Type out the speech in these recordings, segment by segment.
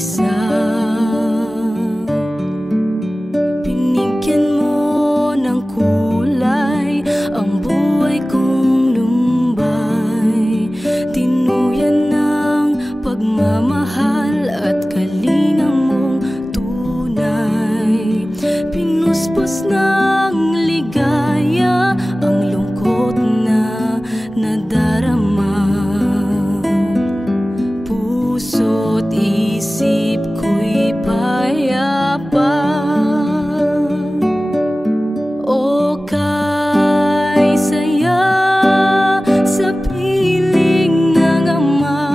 isa. Binigyan mo ng kulay ang buhay kong lumbay, tinuyan ng pagmamahal at kalinga mong tunay. Pinuspos ng ligaya ang lungkot na nadarama, puso't isip ko'y payapa. O kay saya sa piling ng ama,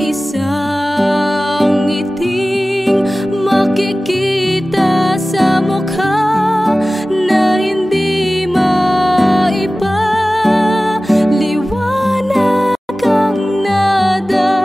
isang ngiting makikita sa mukha na hindi maipaliwanag ang nadarama.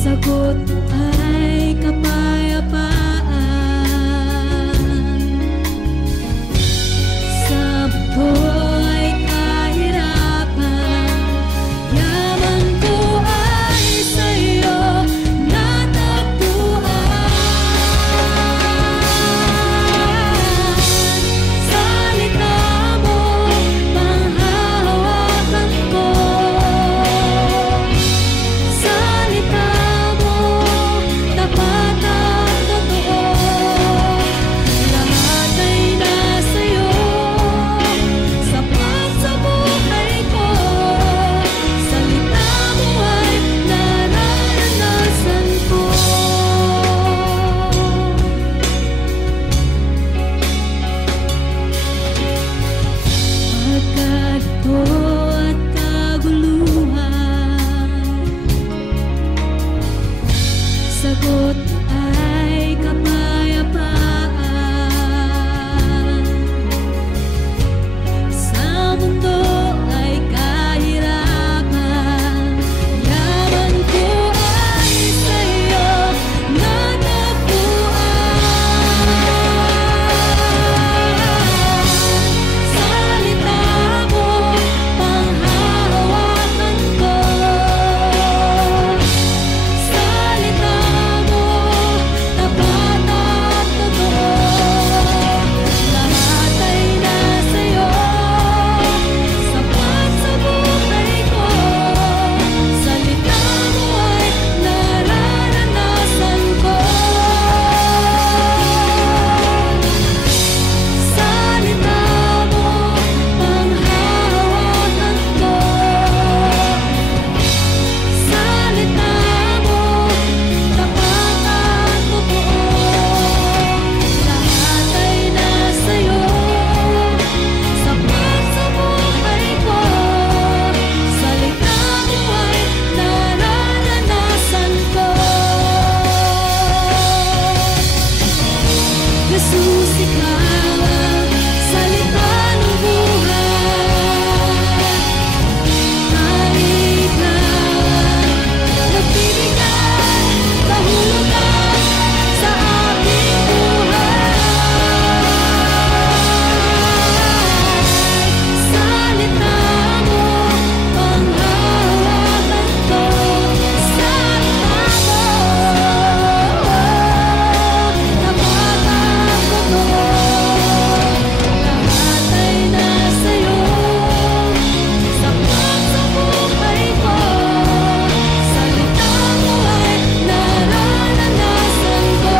sagot ay kapayapaan. Sa buhay kahirapan, yaman ko ay sa'yo natagpuan. Salita mo, panghahawakan ko. Salita mo, tapat at totoo. Lahat ay nasa'yo, sapat sa buhay ko. Salita mo ay nararanasan ko. Pagkalito at kaguluhan, sagot ay kapayapaan. Sa mundo ay kahirapan, yaman ko ay sa'yo natagpuan. Salita mo, panghahawakan ko. Salita mo, tapat at totoo. Lahat ay nasa'yo, sapat sa buhay ko. Salita mo ay nararanasan ko. Salita mo, panghahawakan ko. Salita mo, tapat at totoo. Lahat ay nasa'yo, sapat sa buhay ko. Salita mo ay nararanasan ko. Jesus, ikaw ang salita ng buhay. Ikaw ang nagbibigay kahulugan sa aking buhay. Salita mo, panghahawakan ko. Salita mo, tapat at totoo. Lahat ay nasa'yo, sapat sa buhay ko. Salita mo ay nararanasan ko.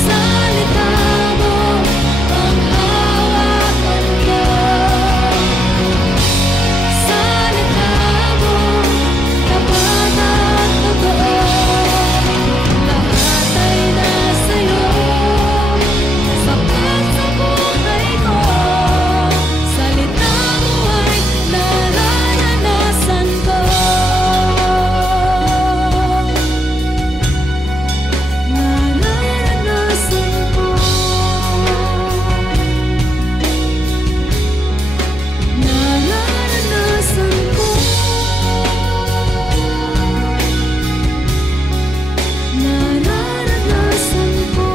Salita mo, panghahawakan ko. Salita mo, tapat at totoo. Lahat ay nasa'yo, sapat sa buhay ko. Salita mo ay nararanasan ko. Nararanasan ko. Nararanasan ko. Nararanasan ko.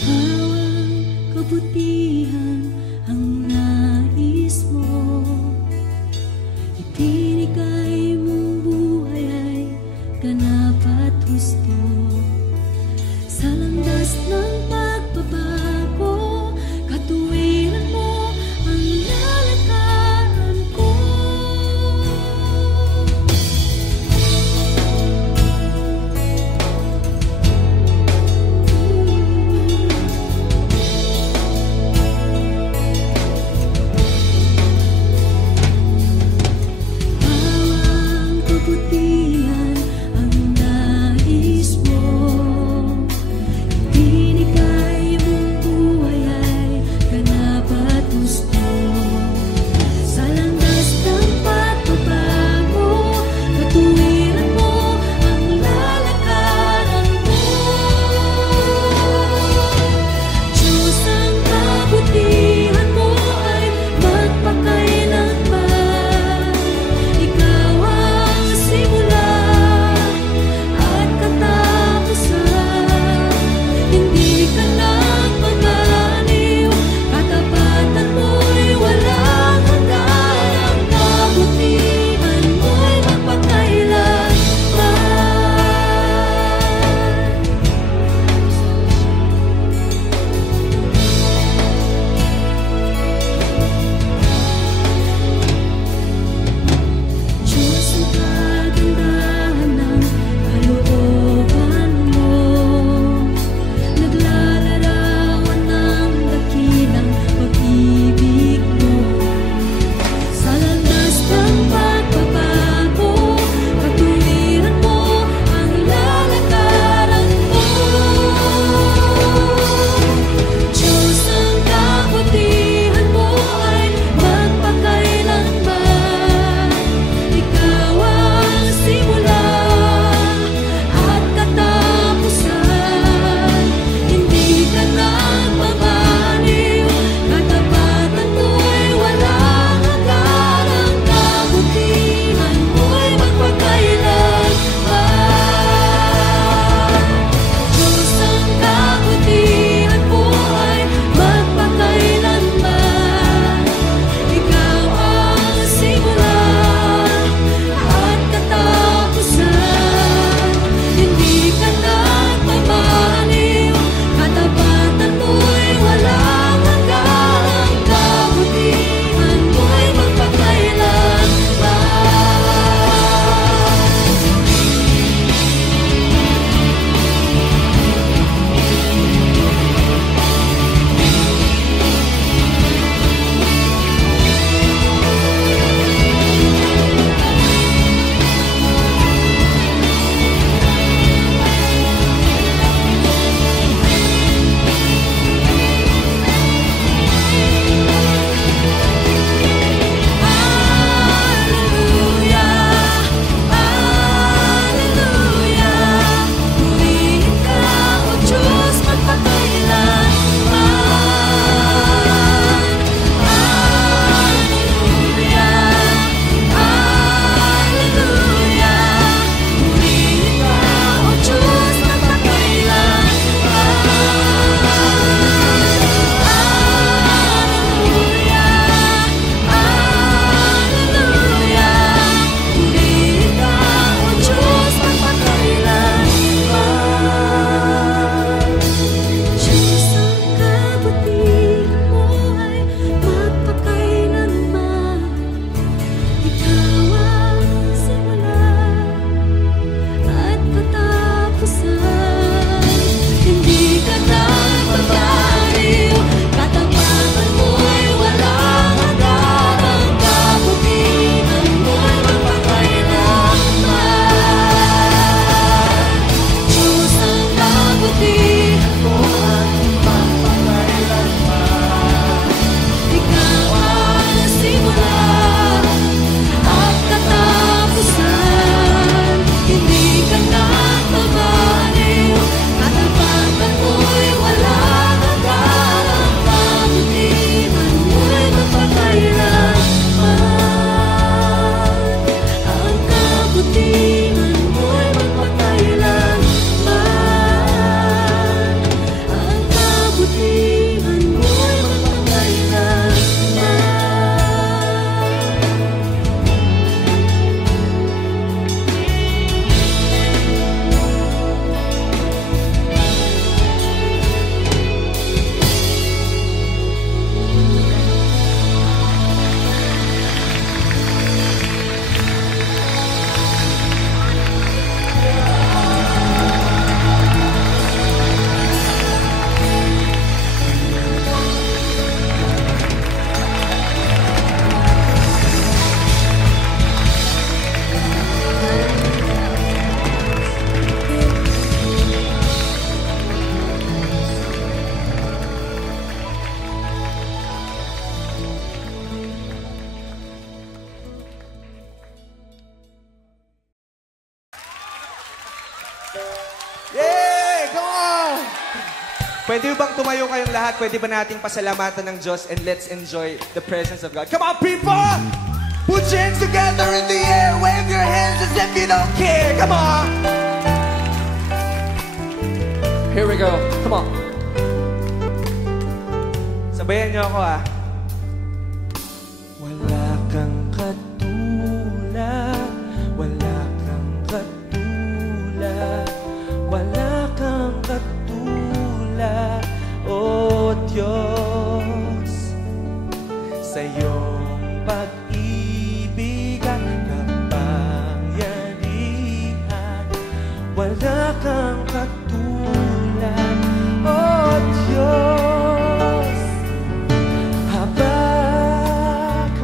Bawang kabutihan ang nais mo, ibinigay mong buhay ay ganap at husto. Sa landas ng pagbabago, katuwiran mo ang lalakaran ko. Pwede bang tumayo kayong lahat? Pwede ba nating pasalamatan ng Diyos and let's enjoy the presence of God. Come on, people! Put your hands together in the air. Wave your hands as if you don't care. Come on! Here we go. Come on. Sabayan niyo ako, ah. Wala kang katulad, wala kang katulad, wala kang katulad, O Diyos. Sa iyong pag-ibig at kapangyarihan, wala kang katulad, O Diyos. Habang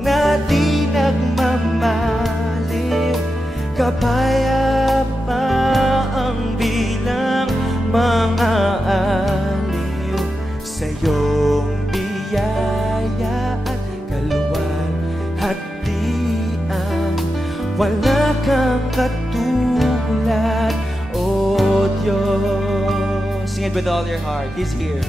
na di nagmamaliw, kapayapa ang bilang mga aliw. Sa iyong biyaya at kaluwalhatian, wala kang katulad, O Diyos. Sing it with all your heart. He's here.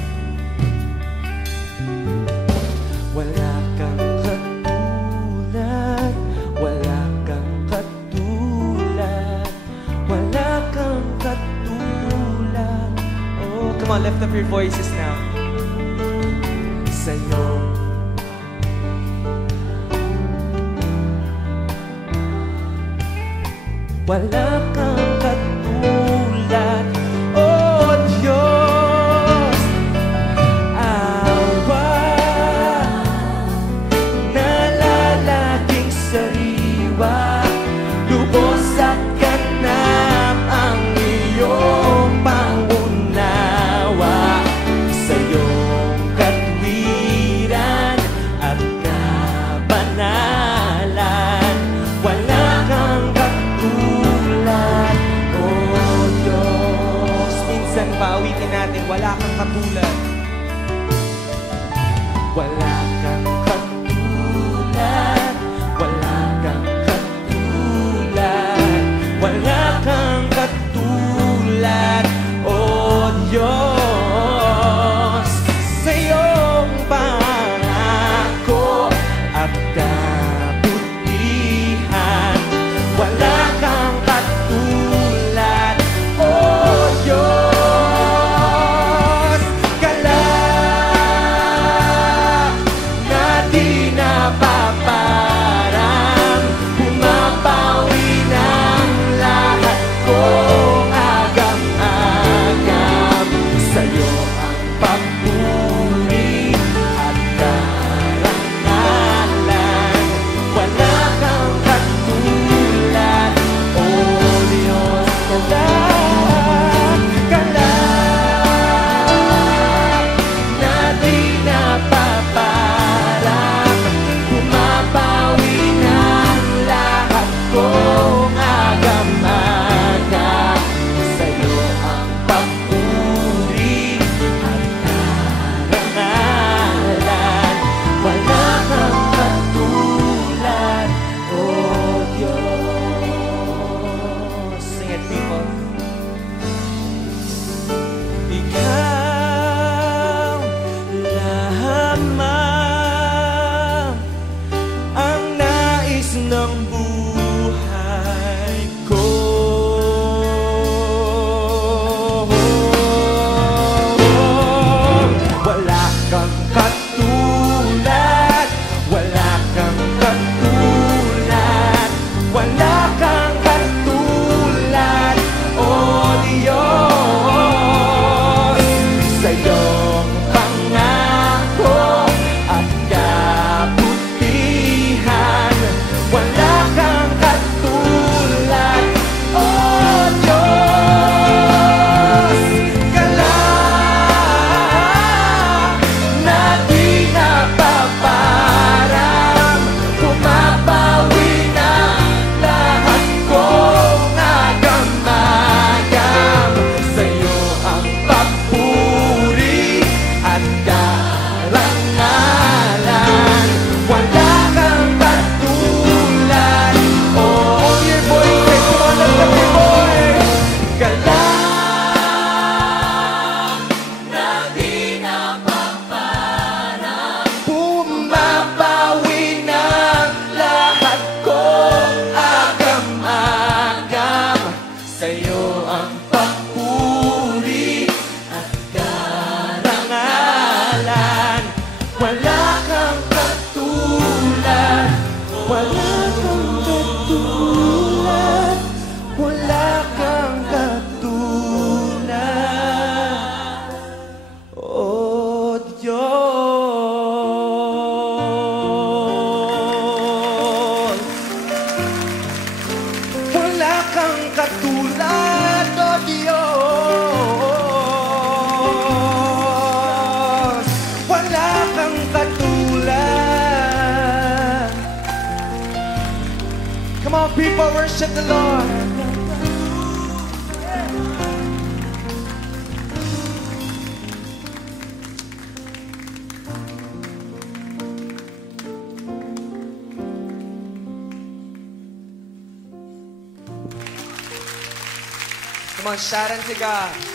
Wala kang katulad, wala kang katulad, wala kang katulad. Oh, come on, lift up your voices now. Sa'yo. Wala kang katulad, O Diyos. Awa, nalalaging sariwa, lubos at ganap ang iyong pangunawa. Sa iyong katwiran at kabanalan, wala kang katulad, O Diyos. Minsan pauwitin natin, wala kang katulad. Wala kang katulad, wala kang katulad, wala kang katulad, O Diyos. Sa iyong pangako at kabutihan, wala kang katulad, O Diyos. Galak na di napaparang, pumapawi ng lahat kong agam-agam. on, people, worship the Lord. Come on, shout unto God.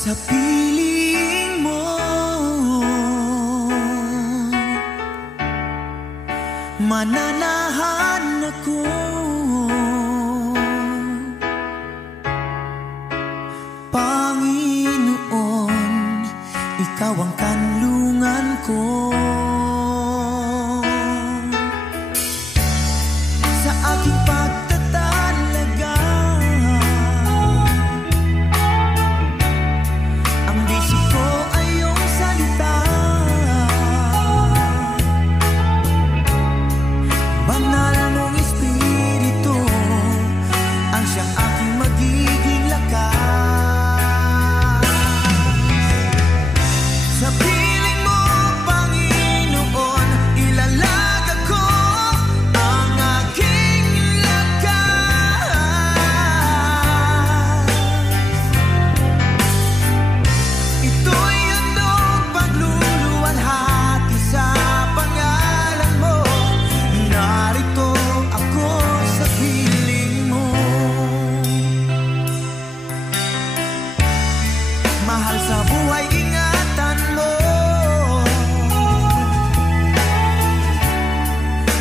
Sa piling mo mananahan ako, Panginoon, ikaw ang kanlungan ko. Sa aking pagtatalaga, ang bisig ko ay iyong salita. Banal mong espiritu ang siyang aking magiging lakas. Sa piling mo, Panginoon, ilalaga ko ang aking lakas. Ito'y handog pagluluwalhati sa pangalan mo. Narito ako sa piling mo. Mahal sa buhay, ingatan mo.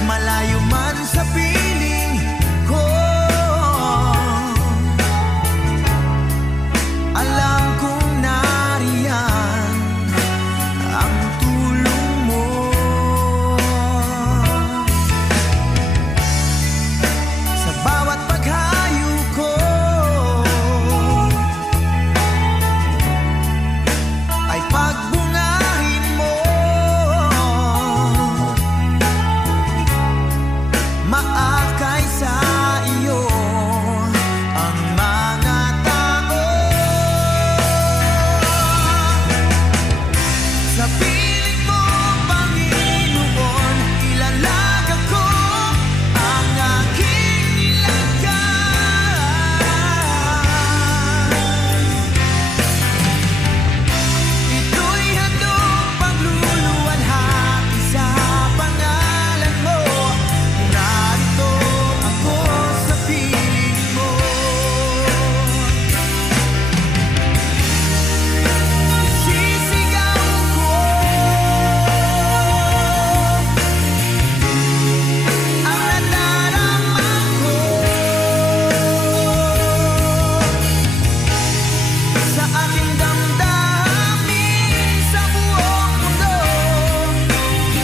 Malayo man sa piling ko, alam kong nariyan ang tulong mo. Sa bawat paghayo ko ay pagbungahin mo. Maakay sa iyo ang mga tao. Sa piling mo, Panginoon, ilalaga ko ang aking lakas. Ito'y handog pagluluwalhati sa pangalan mo. Narito ako sa piling mo. Sisigaw ko ang nadarama ko. Sa aking damdamin sa buong mundo,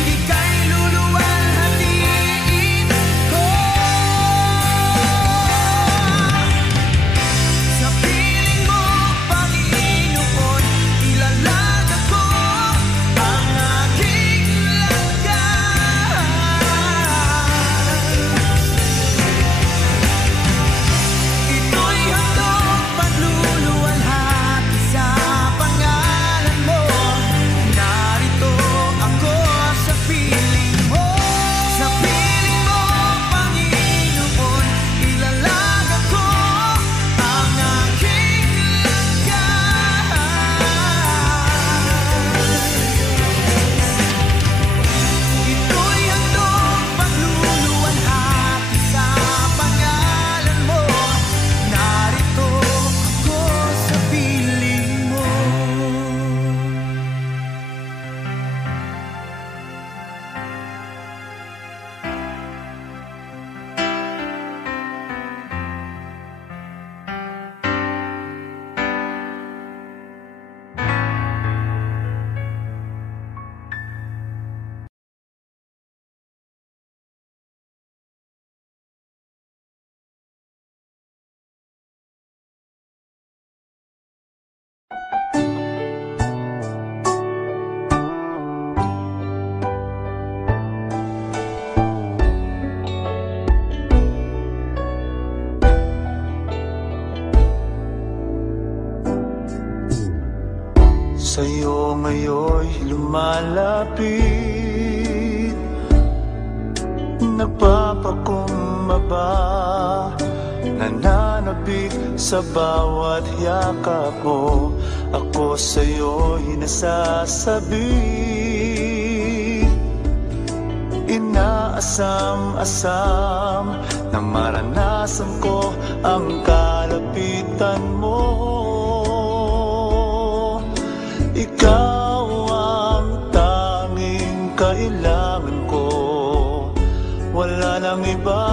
ika'y luluwalhatiin ko. Sa piling mo, Panginoon, ilalaga ko ang aking lakas. Ito'y handog pagluluwalhati sa pangalan mo. Narito ako sa piling mo. Sa piling mo, Panginoon, ilalaga ko ang aking lakas. Ito'y handog pagluluwalhati sa pangalan mo. Narito ako sa piling mo. Sa'yo ngayon'y lumalapit, nagpapakumbaba, nananabik sa bawat yakap mo. Ako sa'yo'y nasasabi, inaasam-asam na maranasan ko ang kalapitan mo. ikaw ang tanging kailangan ko, wala nang iba.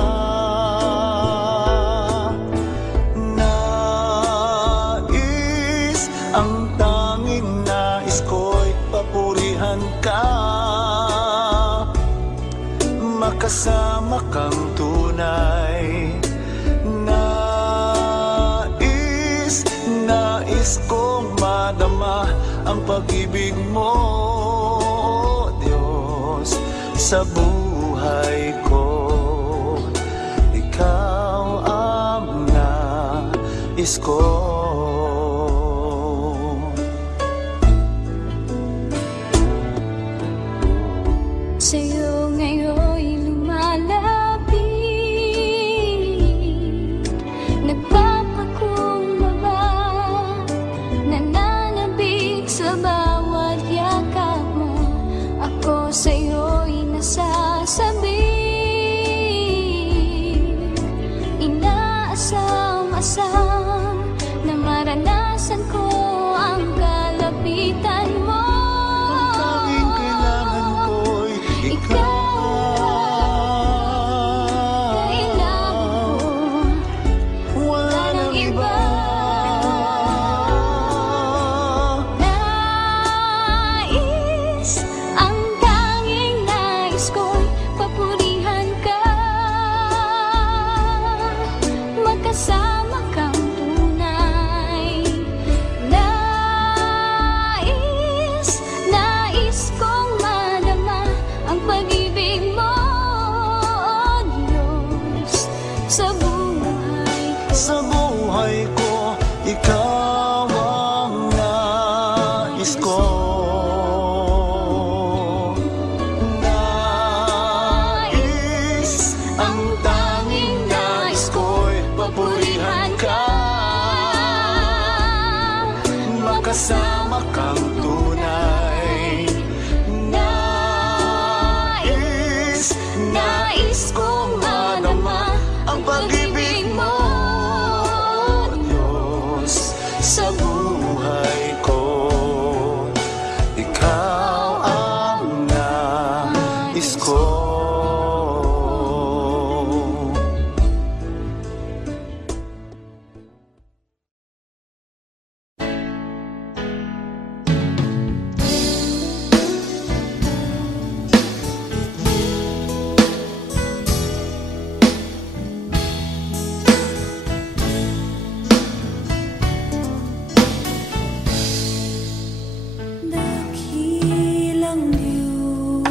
Ang tanging nais ko'y papurihan ka, makasama kang tunay. Nais kong madama ang pag-ibig mo, Diyos, sa buhay ko. Ikaw ang nais ko. Sa'yo ngayon'y lumalapit, nagpapakumbaba, nananabik sa bawat yakap mo. Ako sa'yo'y nasasabik, inaasam-asam na maranasan ko ang kalapitan mo. Kasama kang tunay. Nais kong madama ang pag-ibig mo, oh Diyos, sa buhay ko. Sa buhay ko, ikaw ang nais ko. Ang tanging nais ko'y papurihan ka, makasama kang tunay. Nais kong madama ang pag-ibig mo, Diyos, sa buhay ko. Ikaw ang nais ko. Dakilang Diyos,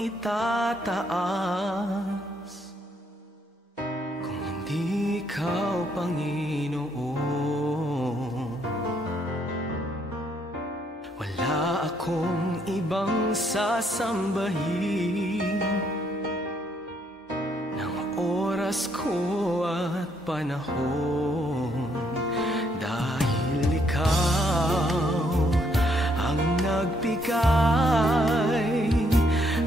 itataas kung hindi ikaw, Panginoon. Wala akong ibang sasambahin ng oras ko at panahon, dahil ikaw ang nagbigay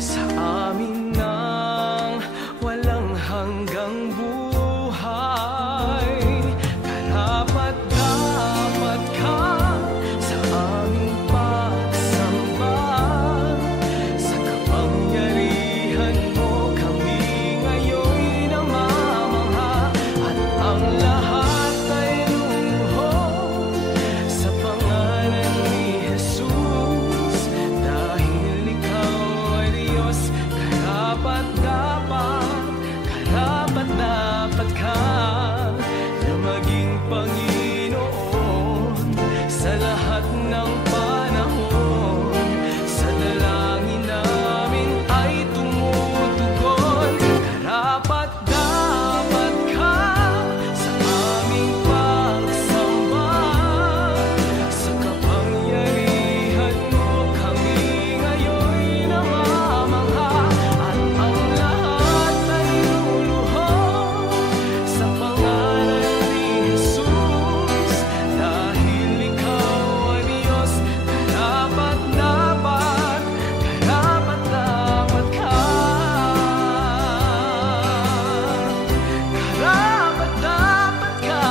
sa amin ng walang hanggang buhay. Karapat-dapat ka sa aming pagsamba, sa kapangyarihan mo kami ngayon namamangha, at ang lahat ay luluhod sa pangalan ni Jesus, dahil ikaw ay Diyos. Karapat-dapat ka na maging Panginoon sa lahat ng panahon. Sa dalangin namin ay tumutugon. Karapat-dapat ka sa aming pagsamba, sa kapangyarihan mo kami ngayon namamangha, at ang lahat ay luluhod sa pangalan ni Jesus, dahil ikaw ay Diyos. Karapat-dapat ka. Karapat-dapat ka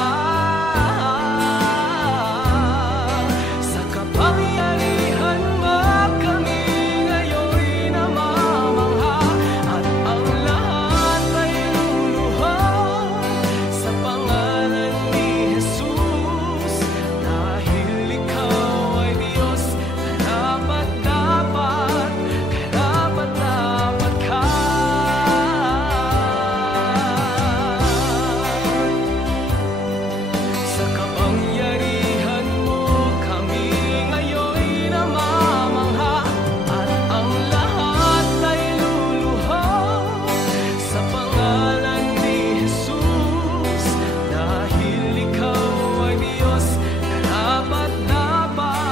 sa kapangyarihan mo kami ngayon namamangha, at ang lahat ay luluhod sa pangalan ni Jesus, dahil ikaw ay Diyos. Karapat-dapat ka. Sa kapangyarihan mo kami ngayon namamangha, at ang lahat ay luluhod sa pangalan ni Jesus, dahil ikaw ay Diyos. Karapat-dapat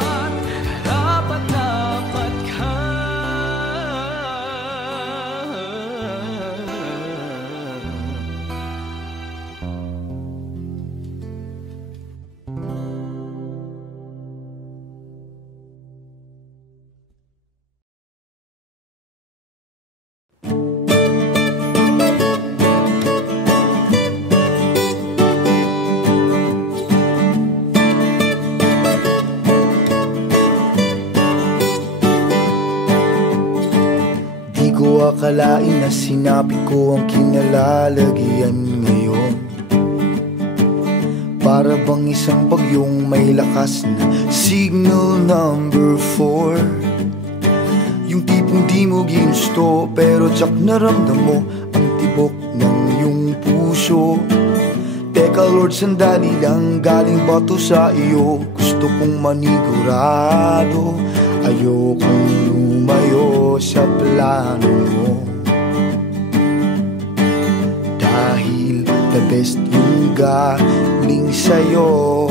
ka. Di ko akalain na sinabi ko ang kinalalagyan ngayon. Para bang isang bagyong may lakas na signal number 4. Yung tipong di mo ginusto pero tsak naramdam mo ang tibok ng iyong puso. Teka Lord, sandali lang, galing ba to sa iyo? Gusto kong manigurado, ayokong lumayo sa plano mo, dahil the best yung galing sa'yo.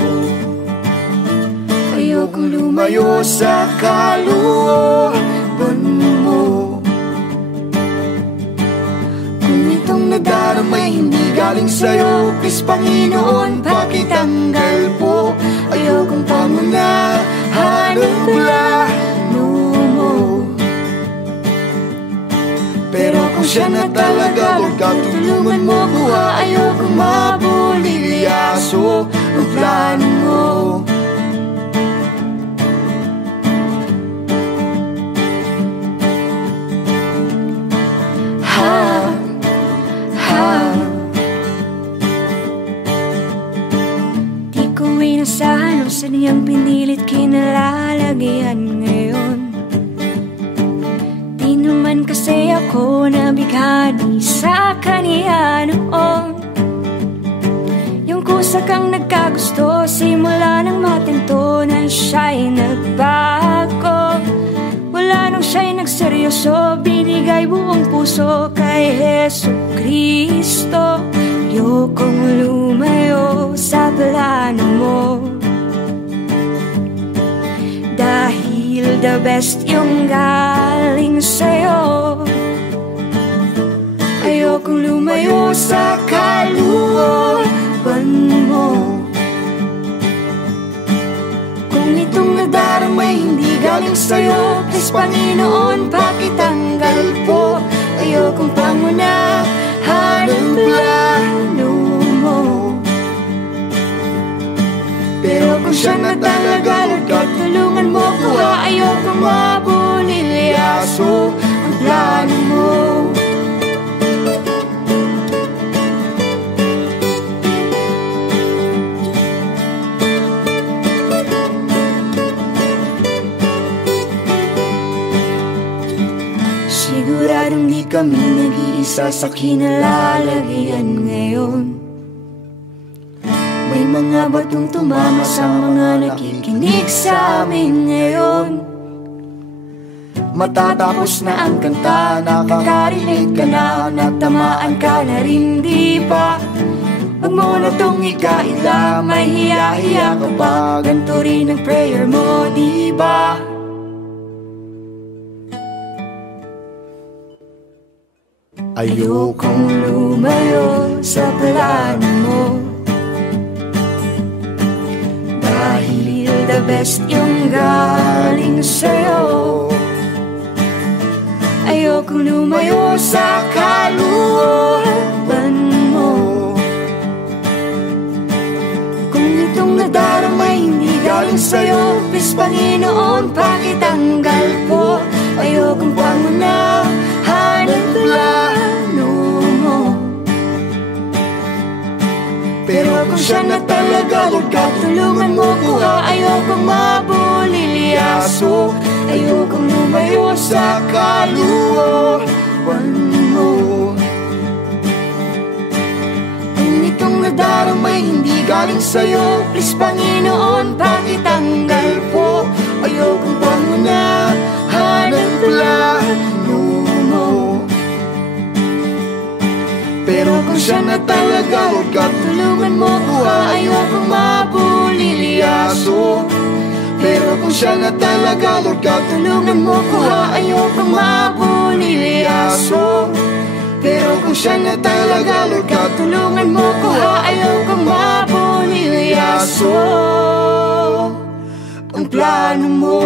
Ayokong lumayo sa kalooban mo. Kung itong nadaramay hindi galing sa'yo, please Panginoon, pakitanggal po. Ayokong pangunahan ang plano mo, pero kung siya na talaga, huwag ka tulungan mo ko ha. Ayokong mabulilyaso ang plano mo. Di ko inasahan kung saan niyang pinilit kinalalagyan ngayon. Di naman kasi ako nabighani sa kaniya noon. Yung kusa kang nagkagusto, simula nang matinto na siya'y nagbago. Wala Simula nung siya'y nagseryoso, binigay buong puso kay Jesucristo. Ayokong lumayo sa plano mo, dahil the best yung galing sa'yo. Ayokong lumayo sa kalooban mo. Kung itong nadaramay hindi galing sa'yo, please Panginoon, pakitanggal po. Ayokong pangunahan ang plano mo. Pero kung siya na talaga, Lord God, tulungan mo ko ha. Ayokong mabulilyaso ang plano mo. Siguradong di kami nag-iisa sa kinalalagyan ngayon. May mga batong tumama sa mga nakikinig sa amin ngayon. Matatapos na ang kanta, Nakakarinig ka na, natamaan ka na rin, di ba? Wag mo na tong ikaila, may hiya-hiya ka pa. Ganto rin ang prayer mo, di ba? Ayokong lumayo sa plano mo, dahil the best yung galing sa'yo. Ayokong lumayo sa kalooban mo. Kung itong nadaramay hindi galing sa'yo, please Panginoon, pakitanggal po. Ayokong pangunahan ang plano mo. Pero kung siya na talaga, Lord God, tulungan mo ko ha. Ayokong mabulilyaso, ayokong lumayo sa kalooban mo. Kung itong nadaramay hindi galing sa'yo, please Panginoon, pakitanggal po. Ayokong pangunahan ang plano mo. Pero kung siya na talaga, Lord God, tulungan mo ko ha. Ayokong mabulilyaso. Pero kung siya na talaga, Lord God, tulungan mo ko ha. Ayokong mabulilyaso. Pero kung siya na talaga, Lord God, tulungan mo ko ha. Ayokong mabulilyaso ang plano mo.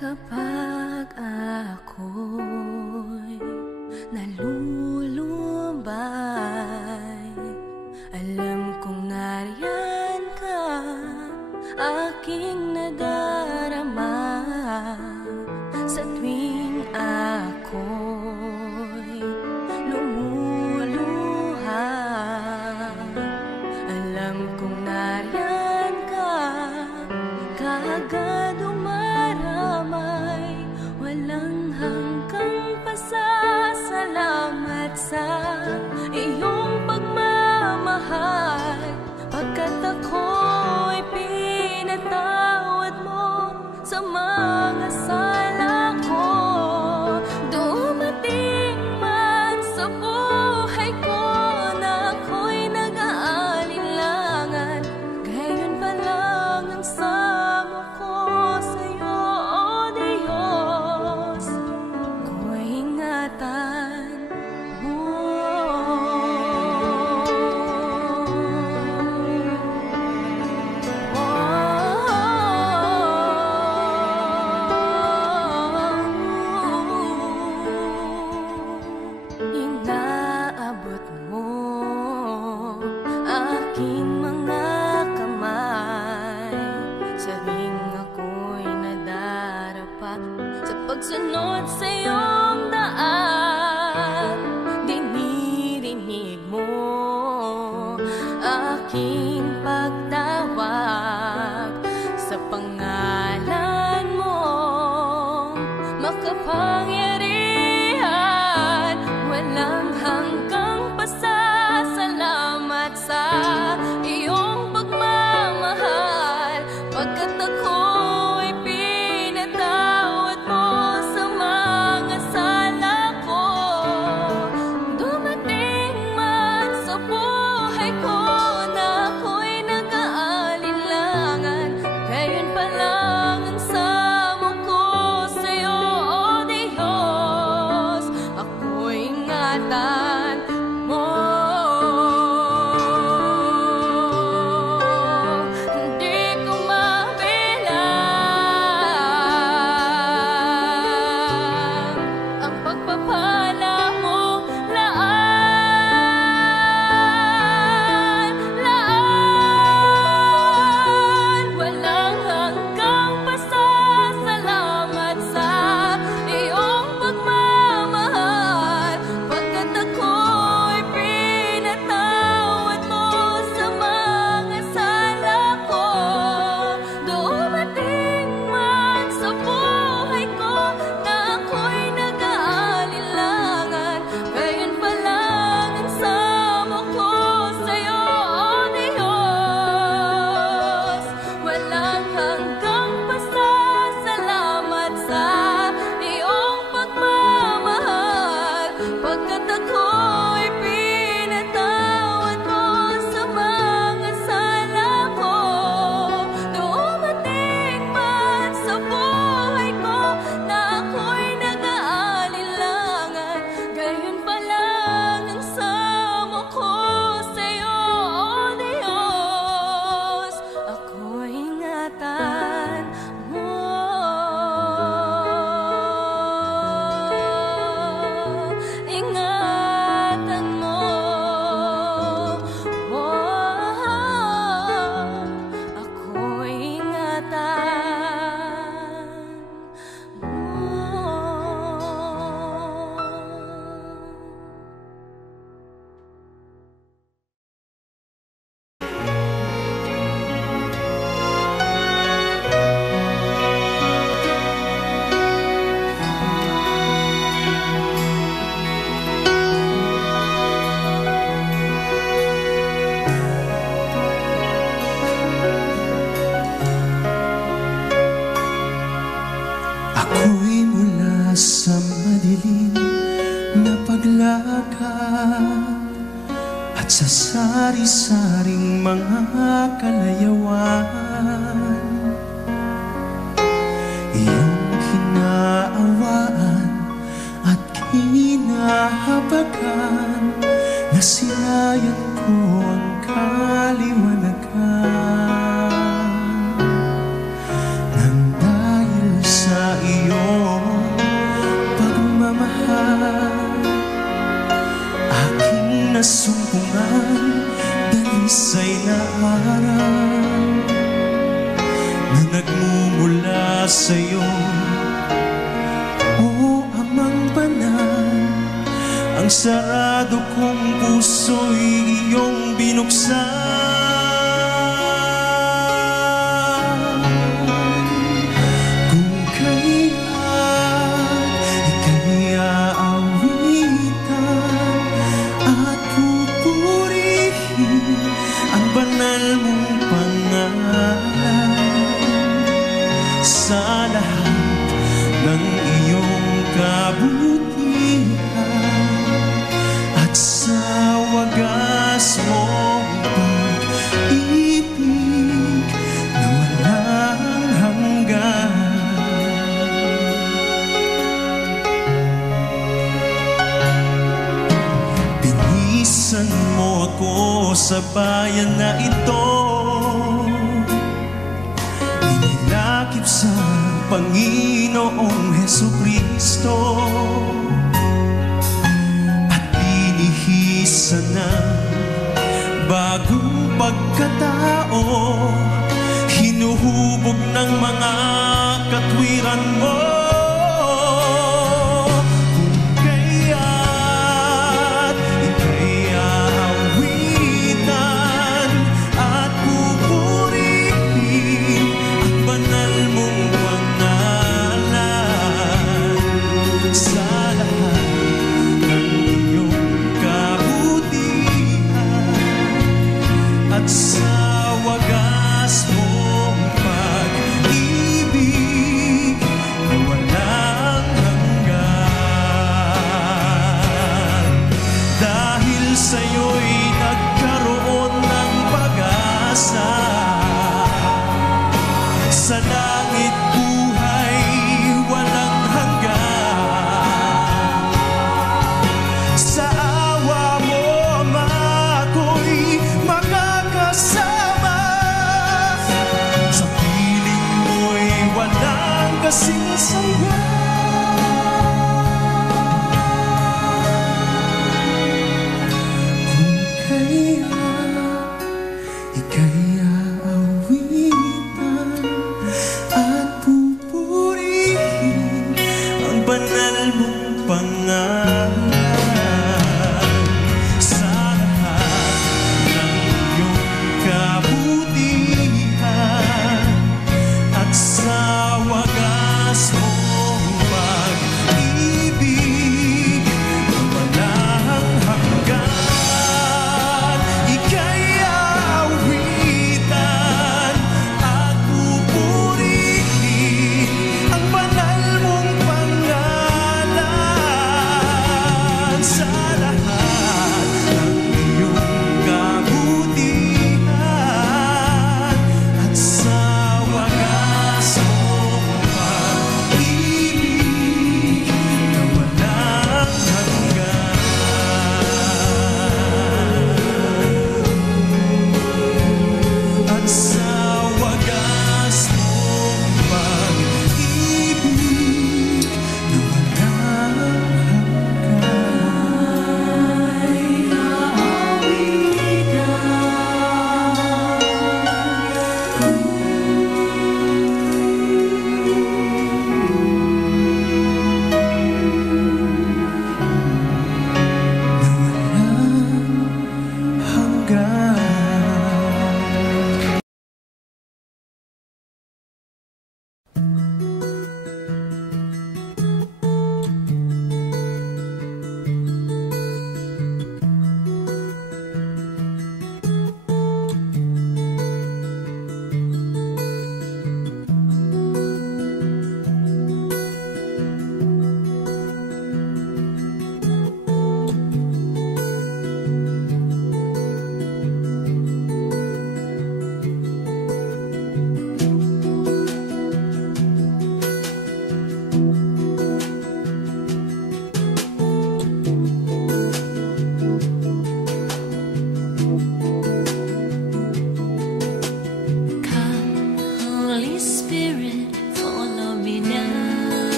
Kapag ako'y nalulumbay, alam kong nariyan ka, aking nadarama. Sa tuwing ako'y lumuluha, alam kong nariyan ka, kaagad umaramay. aking pagtawag sa pangalan mo, makapangyarihan, walang hanggang pasasalamat sa iyong pagmamahal, pagkat ako'y pinatawad mo sa mga sala ko. Dumating man sa buhay ko na ako'y nag-aalinlangan, gayon pa lang ang samo ko sa'yo, O Diyos, ako'y ingatan mo. Hindi ko mabilang ang pagpapala mo, laan, walang hanggang pasasalamat sa iyong pagmamahal, pagkat ako'y pinatawad mo sa mga sala ko. Dumating man sa buhay ko na ako'y nag-aalinlangan, gayon pa lang ang samo ko sa'yo, O Diyos, walang hanggang pasasalamat sa iyong pagmamahal, pagkat ako'y pinatawad mo sa mga sala ko. Dumating man sa buhay ko na ako'y nag-aalinlangan, gayon pa lang ang samo ko sa'yo, O Diyos, ako'y ingatan mo. Ingatan mo, ako'y ingatan mo. Ako'y mula sa madilim na paglakad at sa sari-saring mga kalayawan, iyong kinaawaan at kinahabagan, nasilayan ko ang kaliwanagan. Nang dahil sa iyong pagmamahal, aking nasumpungan dalisay na araw na nagmumula sa'yo, O Amang Banal. Ang sarado kong puso'y iyong binuksan. Kung kaya't ika'y aawitan at pupurihin ang banal mong pangalan, sa lahat ng iyong kabutihan at sa wagas mong pag-ibig na walang hanggan. Binisan mo ako sa bayan na ito, inilakip sa Panginoong Hesukristo at binihisan ng bagong pagkatao, hinuhubog ng mga katwiran mo. Kung kaya't ika'y aawitan at sa wagas mong pag-ibig na walang hanggan. Dahil sa'yo'y nagkaroon ng pag-asa, sa langit buhay walang hanggan. Sa awa mo, Ama, ako'y makakasama. Sa piling mo'y walang kasing saya. Kung kaya ika'y aawitan at pupurihin ang banal mong pangalan. Sa lahat ng iyong kabutihan at sa wagas mong pag-ibig na walang hanggan, ika'y aawitan at pupurihin ang banal mong pangalan. Sa lahat ng iyong kabutihan at sa wagas mong pag-ibig na walang hanggan. At sa wagas mong pag-ibig na walang hanggan.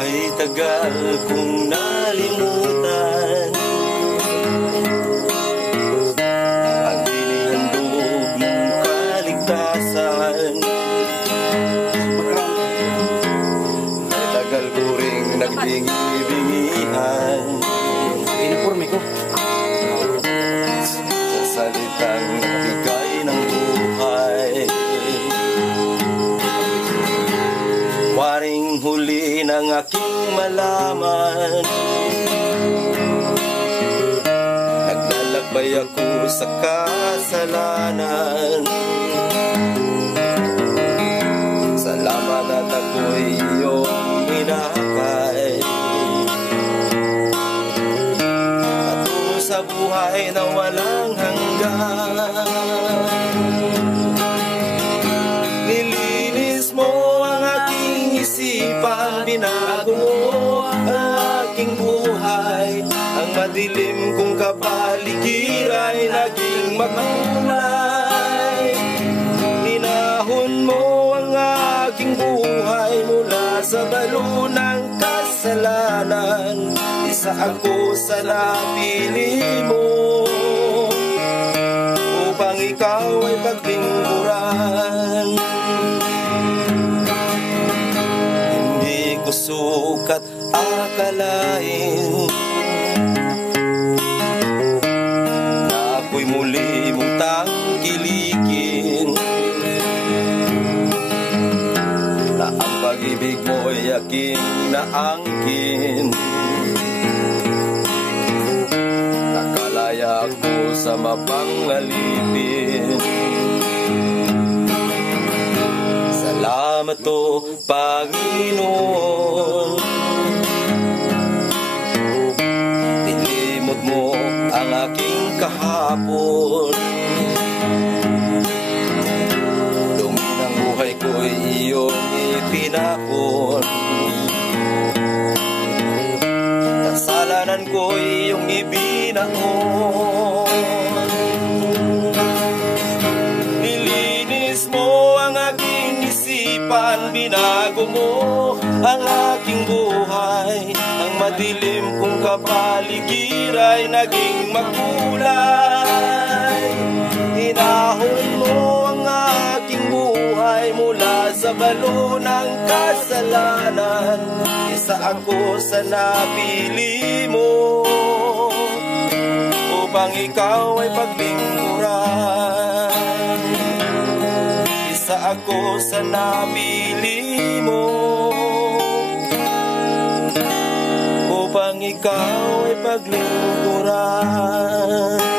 Kay tagal kong nalimutan ang dinihandog mong kaligtasan. Kay tagal ko ring nagbingi-bingihan Uniforme ko. sa salitang nagbigay ng buhay. Waring huli ng aking malaman, naglalakbay ako sa kasalanan. Salamat at ako'y iyong hinakay, patungo sa buhay na walang hanggan. Nilinis mo ang aking isipan, binago mo ang aking buhay. Ang madilim kong kapaligiran ay naging makulay. Hinahon mo ang aking buhay mula sa balo ng kasalanan. Isa ako sa napili mo upang ikaw ay paglingkuran. Hindi ko sukat akalain na ako'y muli mong tangkilikin, na ang pag-ibig mo'y aking naangkin. Nakalaya ako sa mapangalipin. Salamat o Panginoon, nilimot mo ang aking kahapon. Dumi ng buhay ko'y iyong ipinakon. Kasalanan ko'y iyong ibinahon. Nilinis mo ang aking isipan, binago mo ang aking buhay. Ang madilim kong kapaligiran ay naging makulay. Hinahon mo ang aking buhay mula sa balo ng kasalanan. Isa ako sa napili mo upang ikaw ay paglingkuran. Isa ako sa napili mo upang ikaw ay paglingkuran.